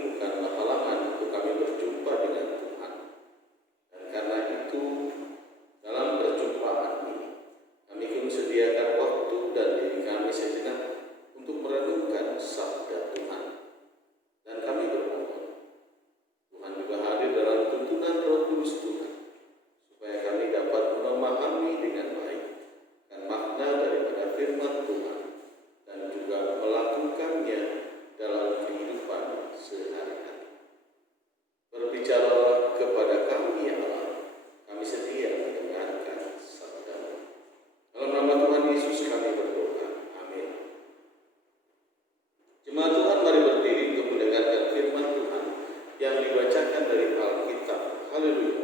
bukanlah halangan untuk kami berjumpa dengan Tuhan. Dan karena itu, dalam perjumpaan ini, kami pun sediakan waktu dan diri kami sejenak untuk merenungkan sabda Tuhan. Dan kami bermohon, Tuhan juga hadir dalam tuntunan Roh Kudus Tuhan, supaya kami dapat memahami dengan baik dan makna daripada firman Tuhan dan juga melakukannya dalam kehidupan sehari-hari. Berbicaralah kepada kami ya Allah, kami setia mendengarkan sabda-Mu. Dalam nama Tuhan Yesus kami berdoa. Amin. Jemaat Tuhan, mari berdiri untuk mendengarkan firman Tuhan yang dibacakan dari Alkitab. Haleluya.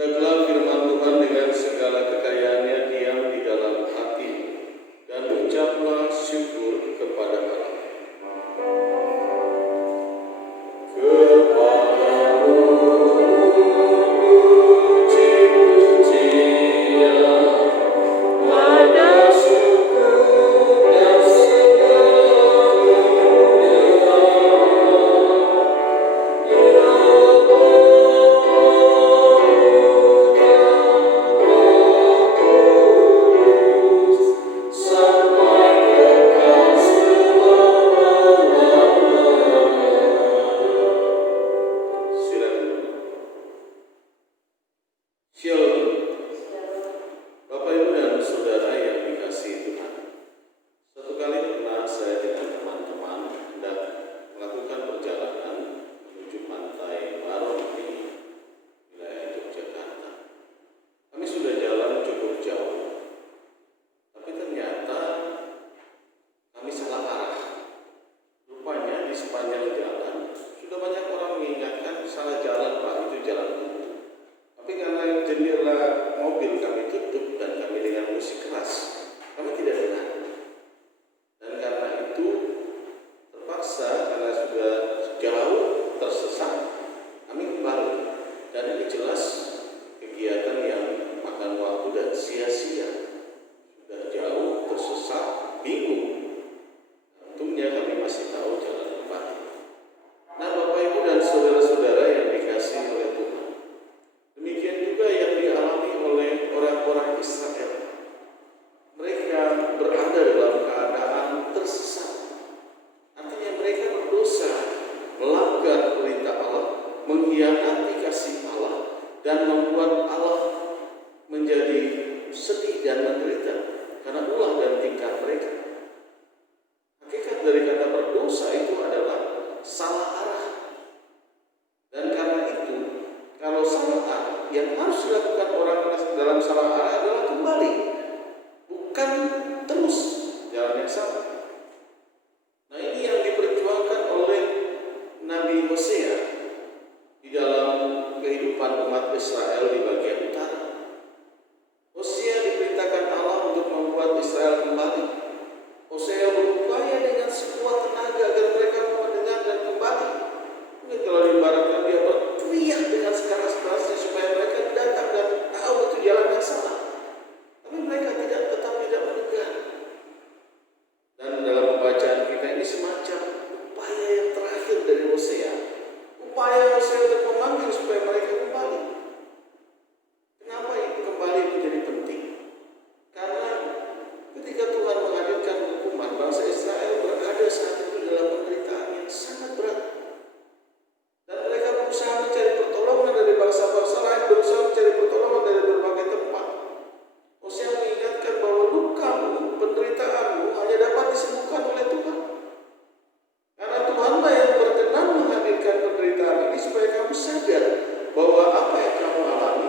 Hendaklah firman Tuhan dengan segala kekayaannya diam di dalam hati, dan ucaplah syukur kepada Allah. Kalau diibaratkan dia teriak dengan sekeras-kerasnya supaya mereka datang dan tahu itu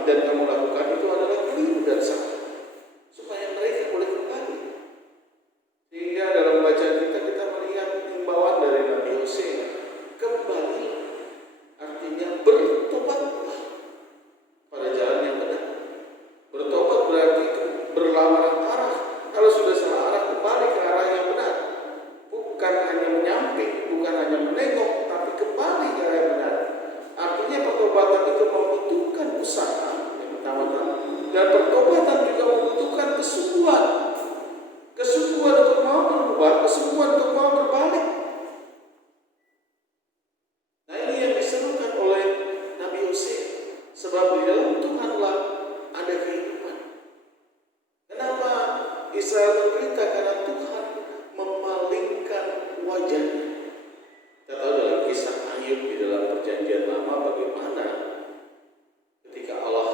dan kamu lakukan itu adalah keliru dan salah, supaya mereka boleh kembali. Sehingga dalam bacaan kita melihat himbauan dari Nabi Hosea, kembali, artinya bertobatlah pada jalan yang benar. Bertobat berarti itu berlawanan arah. Kalau sudah salah arah, kembali ke arah yang benar. Bukan hanya menyamping, bukan hanya menengok, tapi kembali ke arah yang benar. Artinya pertobatan itu membutuhkan usaha yang pertama-tama, dan pertobatan juga membutuhkan kesungguhan. Kesungguhan untuk mau berubah, kesungguhan untuk mau berbalik. Nah, ini yang diserukan oleh Nabi Hosea. Sebab di dalam Tuhanlah ada kehidupan. Kenapa Israel menderita? Karena Tuhan memalingkan wajahnya. Kita tahu dalam kisah Ayub di dalam perjanjian lama bagaimana ketika Allah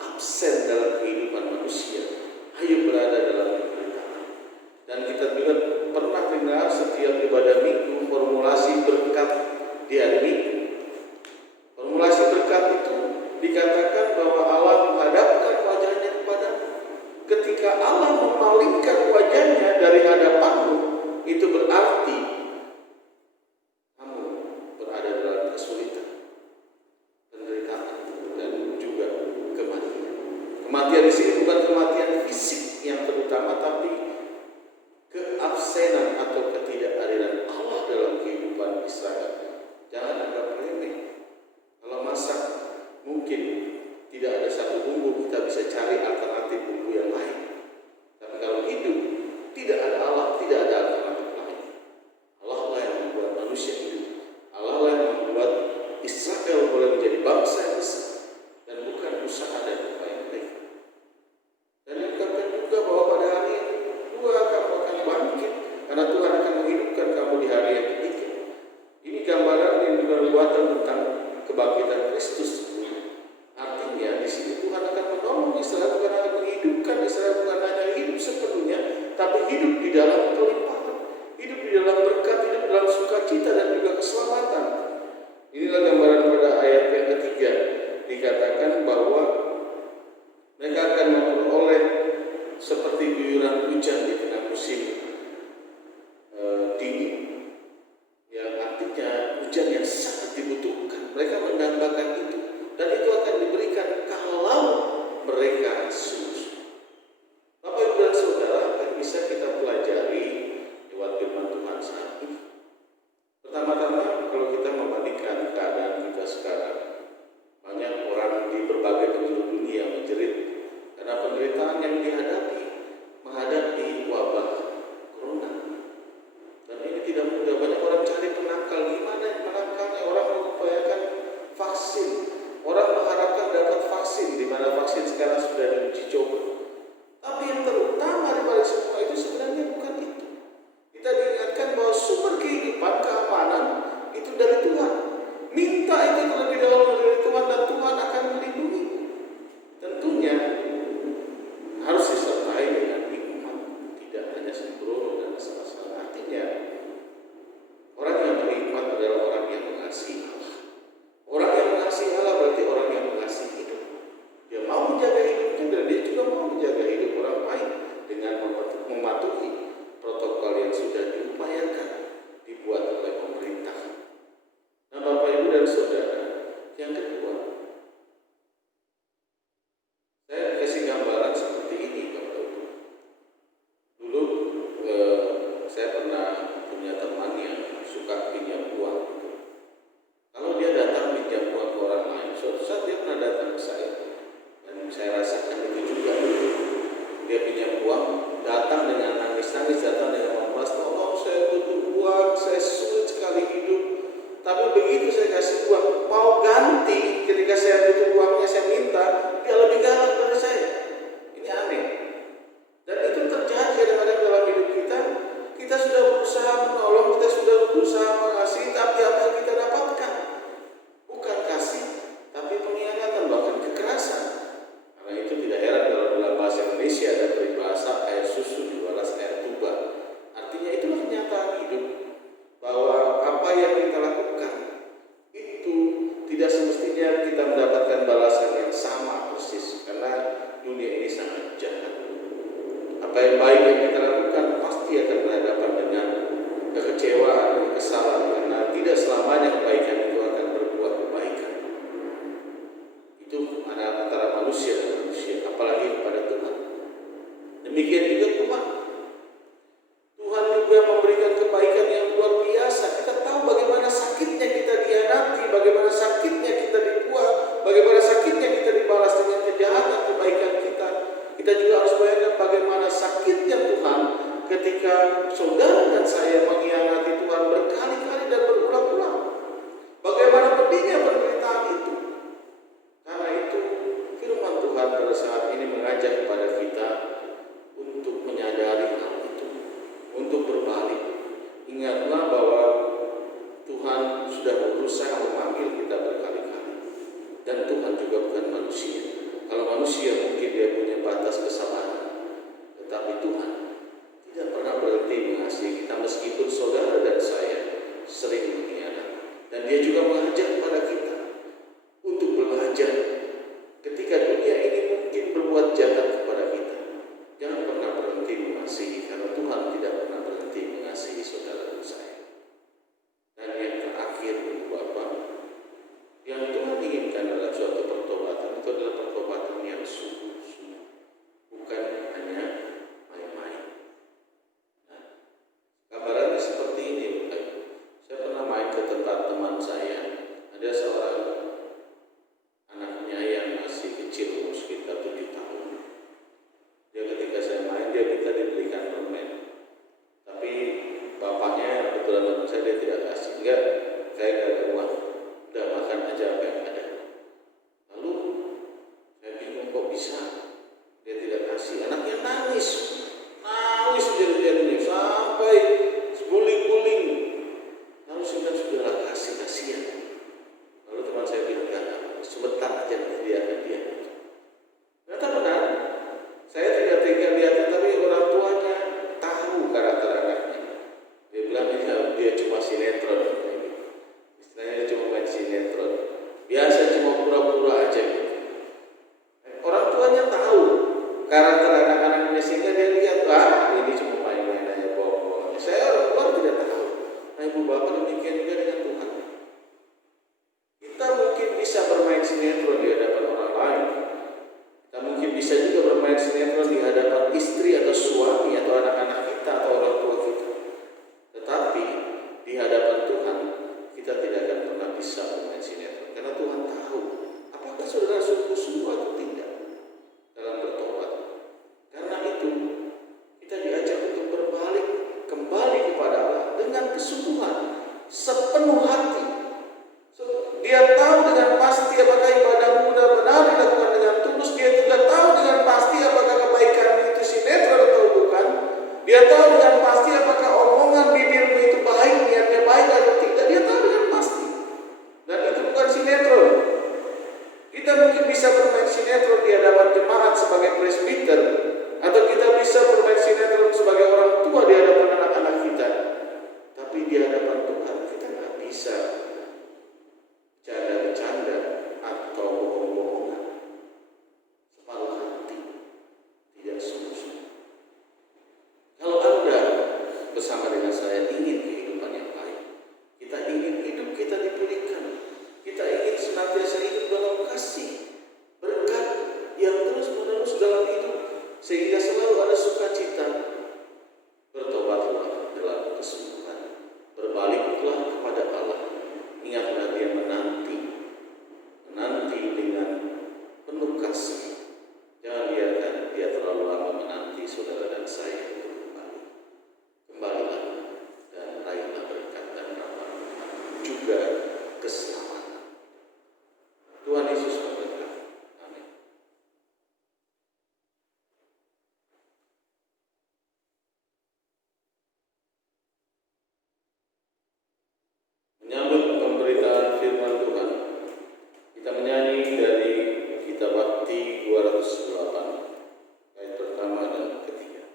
absen dalam kehidupan manusia, Ayub berada dalam penderitaan. Dan kita juga pernah dengar setiap ibadah minggu formulasi berkat di hari Minggu. Formulasi berkat itu dikatakan bahwa Allah menghadapkan wajahnya kepadamu. Ketika Allah memalingkan wajahnya dari hadapanmu, itu berarti kamu berada dalam kesulitan, penderitaan, dan juga kematian. Kematian di sini bukan kematian fisik yang terutama, tapi keabsenan atau ketidakhadiran Allah dalam kehidupan Israel. Jangan anggap remeh. Kalau masak, mungkin tidak ada satu bumbu, kita bisa cari alternatif bumbu yang lain. Tapi kalau hidup, tidak ada Allah, tidak ada alternatif lain. Allah lah yang membuat manusia hidup. Allah lah yang membuat Israel boleh menjadi bangsa yang besar, dan bukan usaha dan upaya mereka. Dan dikatakan juga bahwa pada hari kedua kamu akan bangkit, karena Tuhan akan menghidupkan kamu di hari yang ketiga. Ini gambaran yang dibuatkan tentang kebangkitan Kristus. Artinya di sini Tuhan akan menolong Israel, Tuhan akan menghidupkan Israel, bukan hanya hidup sepenuhnya, tapi hidup di dalam kelimpahan, hidup di dalam berkat, hidup dalam sukacita dan juga keselamatan. Inilah gambaran pada ayat yang ketiga, dikatakan bahwa mereka akan memperoleh seperti guyuran hujan di tengah musim dingin, yang artinya hujan yang sangat dibutuhkan. Mereka mendambakan itu, dan itu akan diberikan kalau mereka sungguh. Bapak Ibu dan Saudara, apa yang bisa kita pelajari lewat firman Tuhan saat ini? Pertama-tama, kalau kita membandingkan keadaan kita sekarang, banyak orang di berbagai penjuru dunia menjerit karena penderitaan yang dihadapi, menghadapi wabah corona. Dan ini tidak mudah. Banyak orang cari penangkal. Gimana penangkalnya? Orang mengupayakan vaksin. Orang mengharapkan dapat vaksin, di mana vaksin sekarang sudah diuji coba. Tapi yang terutama dibalik semua itu sebenarnya bukan itu. Kita diingatkan bahwa sumber kehidupan, keamanan itu dari Tuhan. Minta itu terlebih dahulu dari Tuhan, dan Tuhan akan melindungi. Tentunya harus disertai dengan hikmat, tidak hanya sembrono dan salah-salah. Artinya orang yang berhikmat adalah orang yang mengasihi Allah. Orang yang mengasihi Allah berarti orang yang mengasihi hidup. Dia mau menjaga hidupnya, dan dia juga mau menjaga hidup orang lain dengan mematuhi protokol yang sudah diupayakan dibuat oleh pemerintah. Nah, Bapak Ibu dan Saudara, yang kedua, saya kasih gambaran seperti ini, Bapak Ibu. Dulu saya pernah punya teman yang suka pinjam uang. Kalau dia datang pinjam uang ke orang lain, suatu saat dia pernah datang ke saya, dan saya rasakan itu juga. Dia pinjam uang, datang dengan nangis-nangis, datang dengan memolas, tolong saya butuh uang, saya sulit sekali hidup. Tapi begitu saya kasih uang, mau ganti, ketika saya butuh uangnya saya minta, dia lebih galak dari saya. yang baik yang kita lakukan pasti akan berhadapan dengan kekecewaan, kesalahan, karena tidak selamanya kebaikan itu akan berbuah kebaikan. Itu antara manusia dan manusia, apalagi kepada Tuhan. Demikian juga Tuhan. Tuhan juga memberikan kebaikan yang luar biasa. Kita tahu bagaimana sakitnya kita dihianati, bagaimana sakitnya kita dibuang, bagaimana sakitnya kita dibalas dengan kejahatan kebaikan kita. Kita juga harus bayangkan bagaimana sakitnya Tuhan ketika saudara dan saya mengkhianati Tuhan berkali-kali dan berulang-ulang. Bagaimana pedihnya penderitaan itu. Karena itu firman Tuhan pada saat ini mengajak kepada kita untuk menyadari hal itu, untuk berbalik. Ingatlah bahwa Tuhan sudah berusaha memanggil kita berkali-kali, dan Tuhan juga bukan manusia. Kalau manusia mungkin dia punya batas kesabaran, tetapi Tuhan tidak pernah berhenti mengasihi kita meskipun saudara dan saya sering mengkhianati. Dan dia juga mengajak kepada kita untuk belajar ketika dunia ini mungkin berbuat jahat kepada kita. Jangan pernah berhenti mengasihi, karena Tuhan tidak pernah berhenti mengasihi saudara dan saya. Dan yang terakhir itu Bapak, yang Tuhan inginkan dalam suatu pertobatan itu adalah pertobatan yang sungguh-sungguh, bukan hanya main-main. Nah, gambarannya seperti ini, Bapak. Saya pernah main ke tempat teman saya. Ada seorang anaknya yang masih kecil, umur sekitar 7 tahun. Dia ketika saya main, dia minta dibelikan permen. Tapi bapaknya, kebetulan teman saya, dia tidak kasih. Enggak, saya nggak ada uang. Udah makan aja apa yang ada. Lalu saya bingung kok bisa dia tidak kasih. Anaknya nangis jadi sampai guling-guling. Lalu sudah kasih, kasihan. Lalu teman saya bilang, sebentar aja dia. Ternyata benar, saya tidak tega lihatnya, tapi orang tuanya tahu karakter anaknya. Dia bilang dia cuma sinetron, istilahnya dia cuma main sinetron, biasa cuma pura-pura aja gitu. Orang tuanya tahu karakter anak-anaknya sehingga dia lihat, ini cuma main-main aja, bohong. Saya orang tua tidak tahu. Nah, ibu bapak demikian juga dengan Tuhan. Kita mungkin bisa bermain sinetron di hadapan orang lain. Kita mungkin bisa juga bermain sinetron di hadapan istri atau suami atau anak-anak kita atau orang tua kita. Tetapi di hadapan Tuhan kita tidak akan pernah bisa bermain sinetron, karena Tuhan tahu apakah saudara sungguh-sungguh atau tidak dalam bertobat. Karena itu kita diajak untuk berbalik kembali kepada Allah dengan kesungguhan, sepenuh hati. Dia tahu dengan pasti apakah ibadahmu benar-benar dilakukan dengan tulus. Dia juga tahu dengan pasti apakah kebaikan itu sinetron atau bukan. Dia tahu dengan pasti apakah omongan bibirmu itu baik, niatnya baik atau tidak. Dia tahu dengan pasti. Dan itu bukan sinetron. Kita mungkin bisa bermain sinetron di hadapan jemaat sebagai presbiter, atau kita bisa bermain sinetron sebagai orang tua di hadapan anak-anak kita. Tapi di hadapan Tuhan kita nggak bisa bercanda-bercanda atau bohong-bohongan. Separuh hati, tidak sungguh-sungguh. Kalau Anda bersama dengan saya ingin kehidupan yang baik, kita ingin hidup kita dipulihkan, kita ingin senantiasa hidup dalam kasih, berkat yang terus-menerus dalam hidup, sehingga selalu ada sukacita. Bertobatlah dalam kesungguhan, berbaliklah kepada Allah. Ingatlah dia menanti dengan penuh kasih. Jangan biarkan dia terlalu lama menanti saudara dan saya untuk kembali. Kembalilah dan raihlah berkat dan rahmat, juga keselamatan. Tuhan Yesus memberkati. Amin. Menyambut pemberitaan firman Tuhan, kita menyanyi dari Kitab Bakti 208, ayat pertama dan ketiga.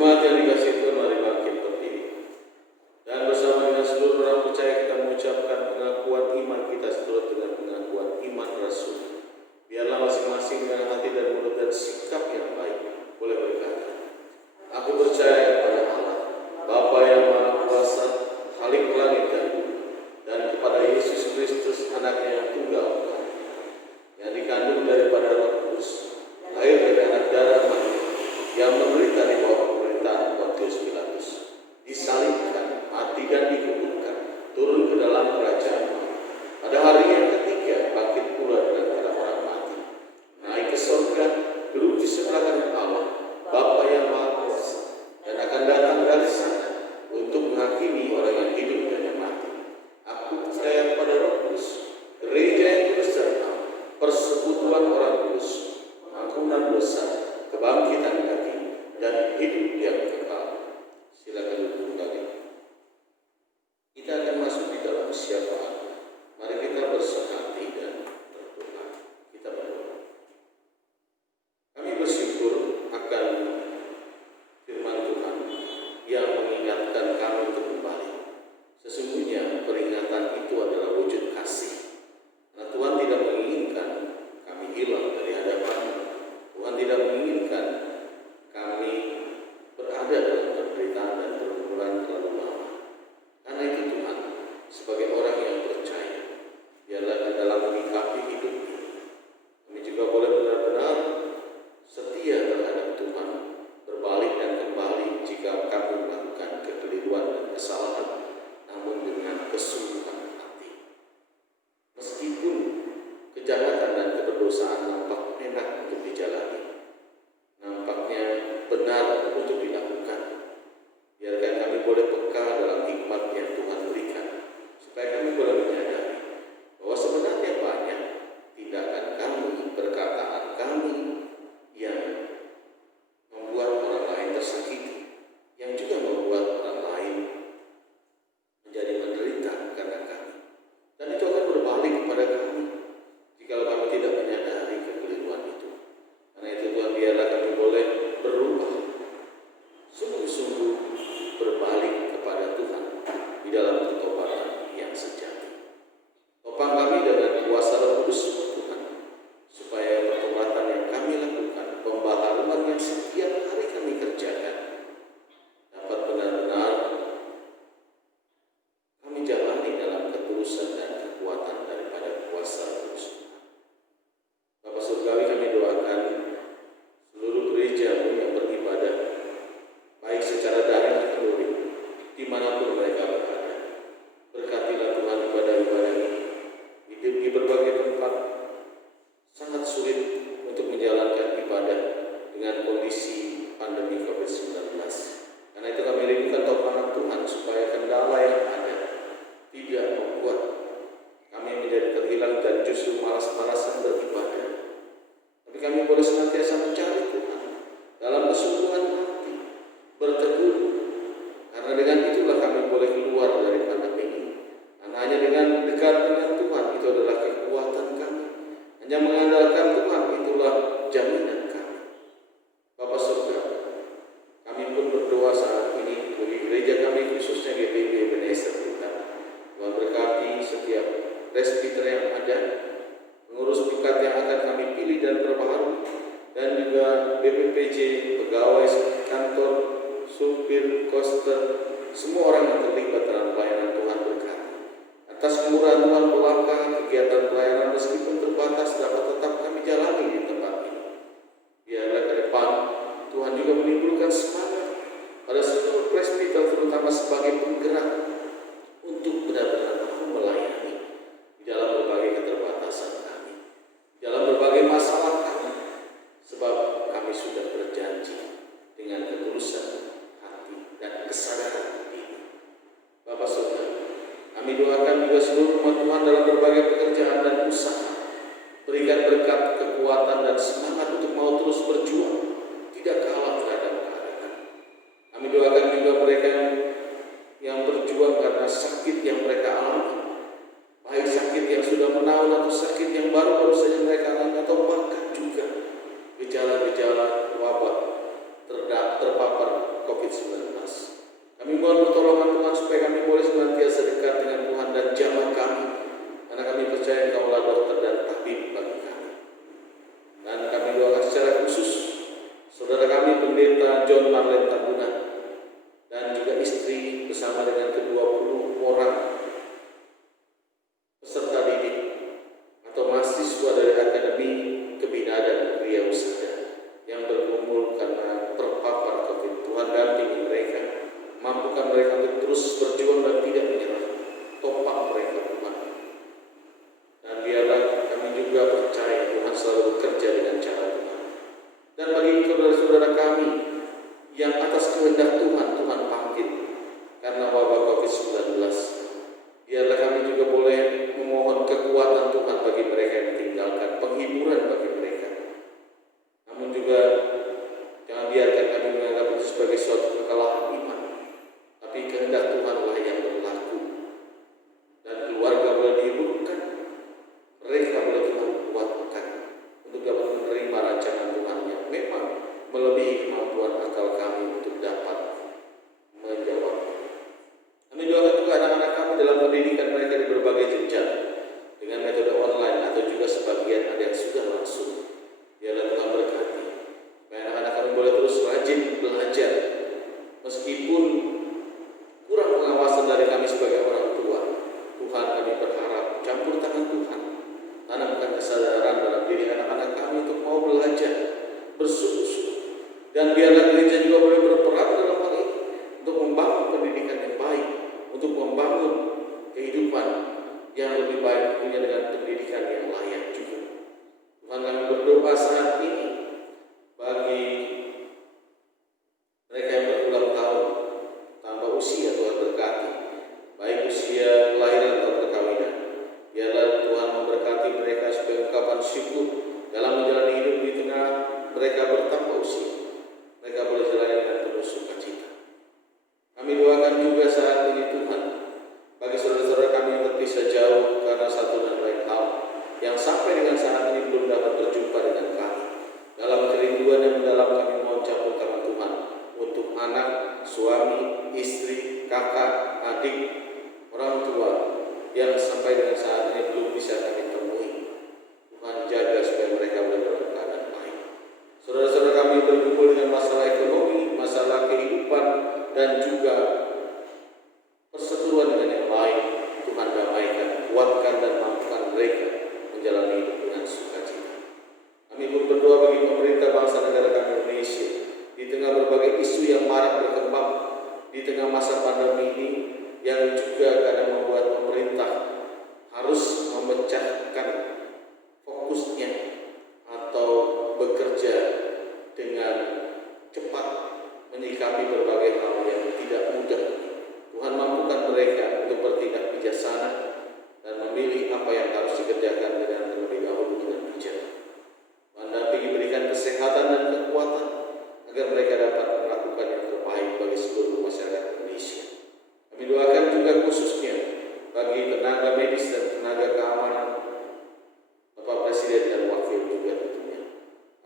Jemaat yang dikasihi Tuhan, mari bangkit berdiri. Dan bersama dengan seluruh orang percaya kita mengucapkan pengakuan iman kita seturut dengan pengakuan iman Rasul. Biarlah masing-masing dengan hati dan mulut dan sikap yang baik boleh berkata, aku percaya kepada Allah, Bapa yang Maha Kuasa, Khalik langit dan bumi, dan kepada Yesus Kristus, Anaknya yang tunggal, yang dikandung daripada Roh Kudus, lahir dari anak darah Maria, yang menderita di bawah pemerintahan Pontius Pilatus, disalibkan, mati dan dikuburkan, turun ke dalam kerajaan. Pada hari yang ketiga bangkit pula dari antara orang mati, naik ke surga, duduk di sebelah kanan Allah, Bapa yang Maha Kuasa, dan akan datang dari sana untuk menghakimi orang yang hidup dan yang mati. Aku percaya pada Roh Kudus, gereja yang kudus dan am, persekutuan orang kudus, pengampunan dosa, kebangkitan daging, dan hidup yang kekal. Silakan duduk kembali. Kita akan masuk di dalam syafaat. Mari kita bersehati dan berdoa. Kita berdoa. Kami bersyukur akan firman Tuhan yang mengingatkan kami untuk kembali. Sesungguhnya peringatan itu adalah wujud kasih. Karena Tuhan tidak menginginkan kami hilang dari hadapan-Nya. Tuhan tidak menginginkan kami berada dalam penderitaan dan pergumulan terlalu lama. Karena itu Tuhan, sebagai orang yang percaya, biarlah di dalam menyikapi hidup ini, kami juga boleh benar-benar setia terhadap Tuhan, berbalik dan kembali jika kami melakukan kekeliruan dan kesalahan, namun dengan kesungguhan hati. Meskipun kejahatan dan kedosaan nampak enak untuk dijalani, nampaknya benar untuk dilakukan, biarkan kami boleh peka dalam hikmat yang Tuhan berikan, supaya kami boleh menyadari bahwa sebenarnya banyak tindakan kami, perkataan kami yang membuat orang lain tersakiti, yang juga membuat orang lain menjadi menderita karena kami. Dan itu akan berbalik kepada kami jika kami tidak menyadari kekeliruan itu. Karena itu Tuhan, biarlah kami boleh berubah, sungguh-sungguh berbalik kepada Tuhan di dalam pertobatan yang sejati. Topang kami dengan kuasa Roh Kudus Tuhan, supaya pertobatan yang kami lakukan, pembaharuan yang setiap hari kami kerjakan, dapat benar-benar kami jalani dalam ketulusan dan kekuatan daripada kuasa Roh Kudus Tuhan. Bapa Surgawi, kami doakan seluruh gereja-Mu yang beribadah, baik secara daring atau luring, dimanapun mereka berada. Berkatilah Tuhan ibadah-ibadah ini. Di berbagai tempat sangat sulit untuk menjalankan ibadah dengan kondisi pandemi COVID-19. Karena itu kami rindukan topang Tuhan, supaya kendala yang ada tidak membuat kami menjadi terhilang dan justru malas-malasan beribadah. Tapi kami boleh senantiasa mencari Tuhan dalam kesungguhan hati, berteguh. Karena dengan itulah kami boleh keluar dari pandemi ini. Dan hanya dengan dekat dengan Tuhan, itu adalah kekuatan kami. Hanya mengandalkan Tuhan, itulah jaminan kami. Bapa Surga, kami pun berdoa saat ini bagi gereja kami, khususnya GPIB Ebenezer Blitar. Tuhan berkati setiap presbiter yang ada, pengurus pikat yang akan kami pilih dan perbaharui, dan juga BPPJ, pegawai kantor, supir, koster, semua orang yang terlibat dalam pelayanan Tuhan berkati. Atas kemurahan Tuhan, belangkah kegiatan pelayanan meskipun terbatas dapat tetap kami jalani di tempat ini. Biarlah ke depan Tuhan juga menimbulkan semangat pada seluruh presbiter, terutama sebagai penggerak untuk benar-benar mau melayani di dalam berbagai keterbatasan kami, di dalam berbagai masalah kami, sebab kami sudah berjanji dengan ketulusan hati dan kesadaran ini. Bapak Saudara, kami doakan juga seluruh umat Tuhan dalam berbagai pekerjaan dan usaha. Berikan berkat, kekuatan, dan semangat untuk mau terus berjuang, tidak kalah terhadap keadaan. Kami doakan juga mereka yang berjuang karena sakit yang mereka alami, baik sakit yang sudah menaun atau sakit yang baru saja mereka alami, atau bahkan juga gejala-gejala wabah terpapar COVID-19. Kami mohon pertolongan Tuhan supaya kami boleh senantiasa dekat dengan Tuhan dan jamah kami, karena kami percaya Engkaulah dokter dan tabib bagi kami. Dan kami doakan secara khusus saudara kami Pendeta John Marlen Tambuna dan juga istri bersama dengan ke-20 orang peserta didik atau mahasiswa dari Akademi Kebinaan dan Wirausaha yang berkumpul karena terpapar COVID. Tuhan dampingi mereka, mampukan mereka untuk terus berjuang dan tidak menyerah. Topang mereka Tuhan. Dan biarlah kami juga percaya Tuhan selalu bekerja dengan cara Tuhan. Dan bagi saudara-saudara kami yang atas kehendak Tuhan, Tuhan panggil karena wabah COVID-19, biarlah kami juga boleh memohon kekuatan Tuhan bagi mereka yang ditinggalkan, penghiburan bagi mereka. Namun juga jangan biarkan kami menganggap itu sebagai suatu kekalahan iman, tapi kehendak Tuhanlah yang berlaku. Dan keluarga boleh dihidupkan, mereka boleh Tuhan kuatkan untuk dapat menerima rancangan Tuhan yang memang melebihi kemampuan akal kami untuk dapat menjawab. Kami doakan juga anak-anak kami dalam pendidikan mereka di berbagai jenjang dengan metode online atau juga sebagian ada yang sudah langsung. Biarlah Tuhan berkati supaya anak-anak kami boleh terus rajin belajar meskipun kurang pengawasan dari kami sebagai orang tua. Tuhan, kami berharap campur tangan Tuhan, tanamkan kesadaran dalam diri anak-anak kami untuk mau belajar bersungguh-sungguh. Dan biarlah gereja juga boleh berperan dalam hal ini untuk membangun pendidikan yang baik, untuk membangun kehidupan yang lebih baik tentunya dengan pendidikan yang layak juga. Tuhan, kami berdoa saat ini bagi mereka yang berulang tahun tambah usia, Tuhan berkati, baik usia kelahiran atau perkawinan. Biarlah Tuhan memberkati mereka supaya ungkapan syukur dalam menjalani hidup di tengah mereka bertambah usia, mereka boleh jalani dengan penuh sukacita. Kami doakan juga saat ini Tuhan bagi saudara-saudara kami yang terpisah jauh karena satu dan lain hal, yang sampai dengan saat ini belum dapat berjumpa dengan kami. Dalam kerinduan yang mendalam kami mohon campur tangan Tuhan untuk anak, suami, istri, kakak, adik, orang tua yang sampai dengan saat ini belum bisa kami temui. Tuhan jaga supaya mereka boleh dalam keadaan baik. Saudara-saudara kami berkumpul dengan masalah ekonomi, masalah kehidupan, dan juga perseteruan dengan yang lain. Tuhan damaikan, kuatkan dan mampukan mereka menjalani hidup dengan sukacita. Kami pun berdoa bagi pemerintah bangsa negara kami Indonesia di tengah berbagai isu yang marak berkembang di tengah masa pandemi ini, yang juga kadang membuat pemerintah harus memecahkan fokusnya atau bekerja dengan cepat menyikapi berbagai hal yang tidak mudah. Tuhan mampukan mereka untuk bertindak bijaksana dan memilih apa yang harus dikerjakan dengan terlebih dahulu dengan bijak. Mendampingi, berikan kesehatan dan kekuatan agar mereka dapat melakukan yang terbaik bagi seluruh masyarakat Indonesia. Kami doakan juga khususnya bagi tenaga medis dan tenaga keamanan, Bapak Presiden dan Wakil juga tentunya,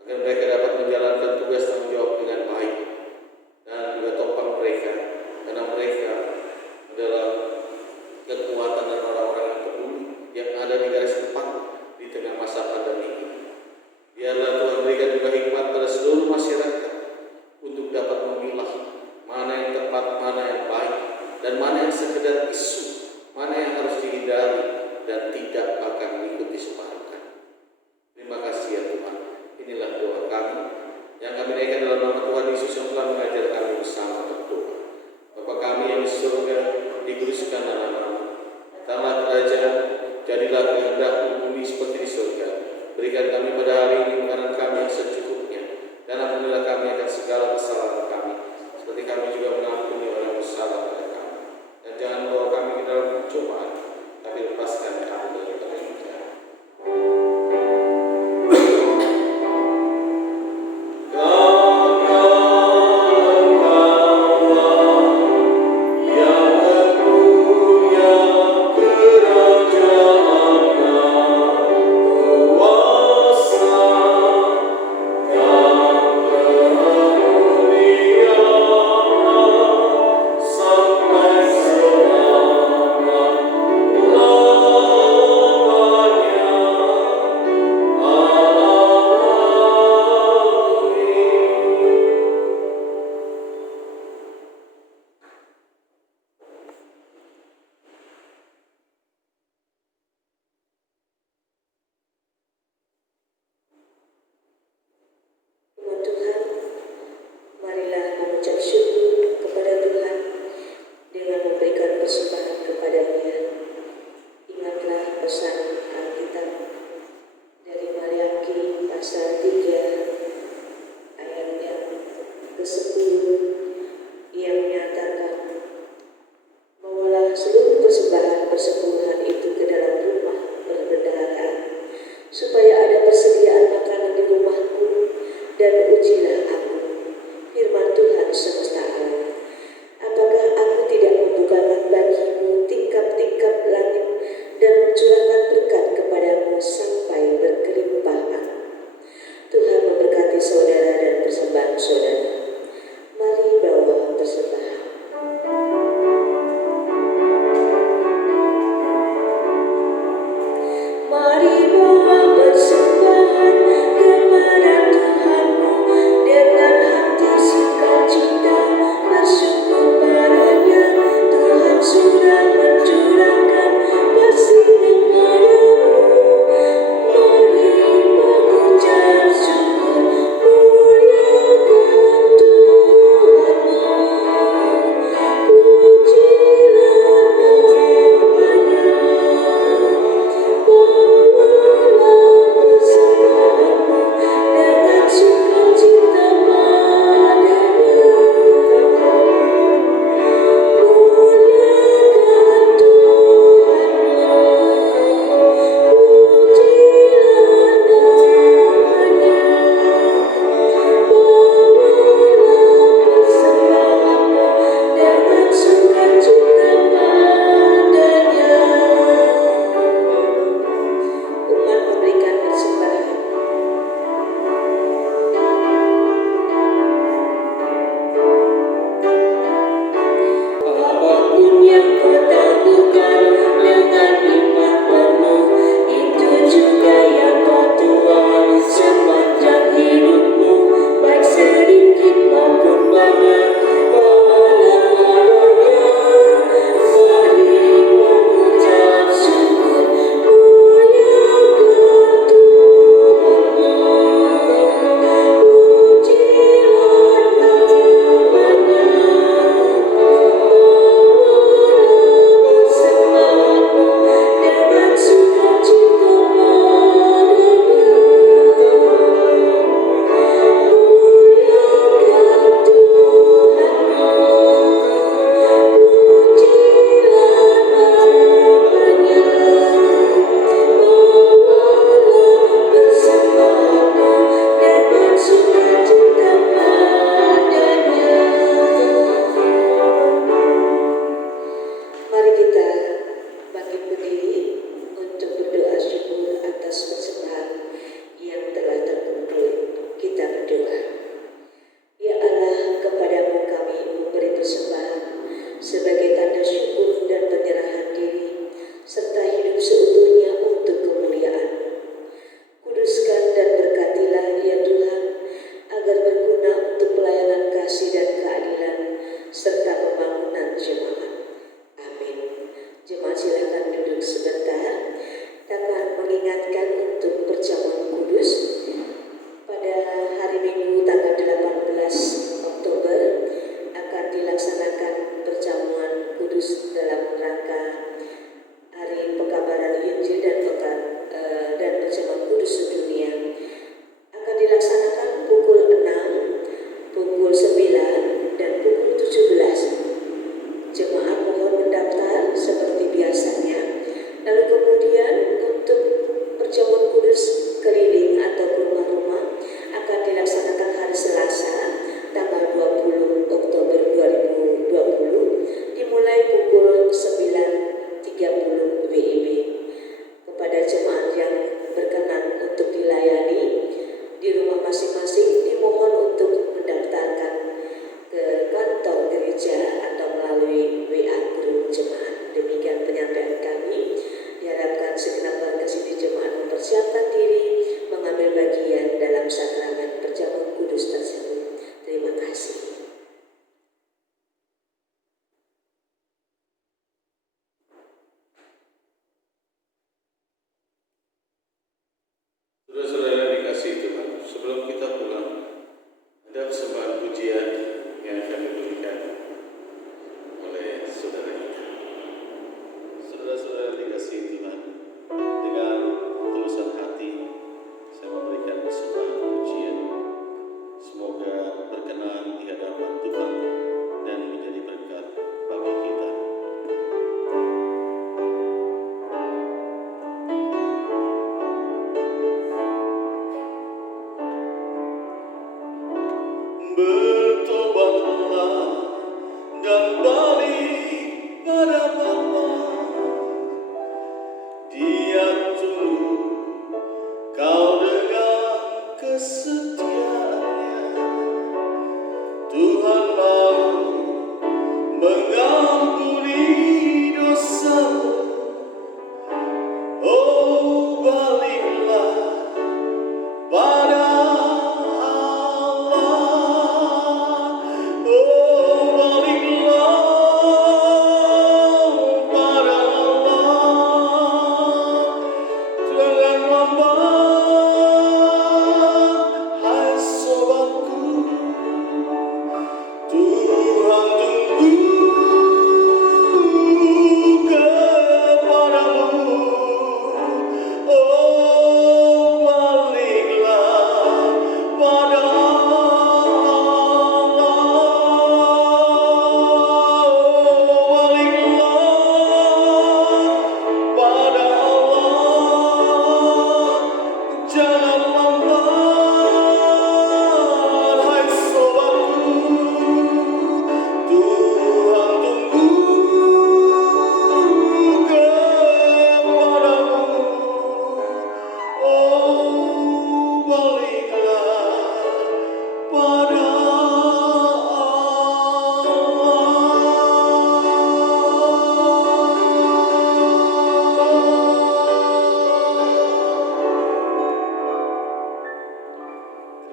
agar mereka dapat menjalankan tugas tanggung jawab dengan baik dan juga topang mereka, karena mereka adalah kekuatan dan orang-orang yang peduli yang ada di garis depan di tengah masa pandemi ini. Biarlah Tuhan berikan juga hikmat pada seluruh masyarakat untuk dapat memilah mana yang tepat, mana yang baik, dan mana yang sekedar isu, mana yang harus dihindari dan tidak bahkan ikut disebarkan. Terima kasih ya Tuhan. Inilah doa kami yang kami naikkan dalam nama Tuhan Yesus yang telah mengajar kami bersama berdoa. Bapa kami yang di surga, dikuduskanlah namamu. Datanglah kerajaan, jadilah kehendak-Mu di bumi seperti di surga. Berikan kami pada hari ini makanan kami yang secukupnya, dan ampunilah kami akan segala kesalahan kami, seperti kami juga mengampuni orang yang bersalah pada kami. Dan jangan bawa kami ke dalam pencobaan, tapi lepaskan mengucap syukur kepada Tuhan dengan memberikan persembahan kepada-Nya. Ingatlah pesan Alkitab dari Maliaki pasal 3 ayat yang ke-10 yang menyatakan, bawalah seluruh persembahan persepuluhan itu ke dalam rumah perbendaharaan, supaya ada persediaan makanan di rumahku, dan ujilah aku, firman Tuhan semesta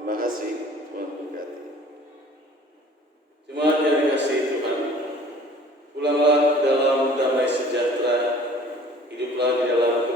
Terima kasih, Tuhan berkati. Jemaat yang dikasihi Tuhan, pulanglah dalam damai sejahtera, hiduplah di dalam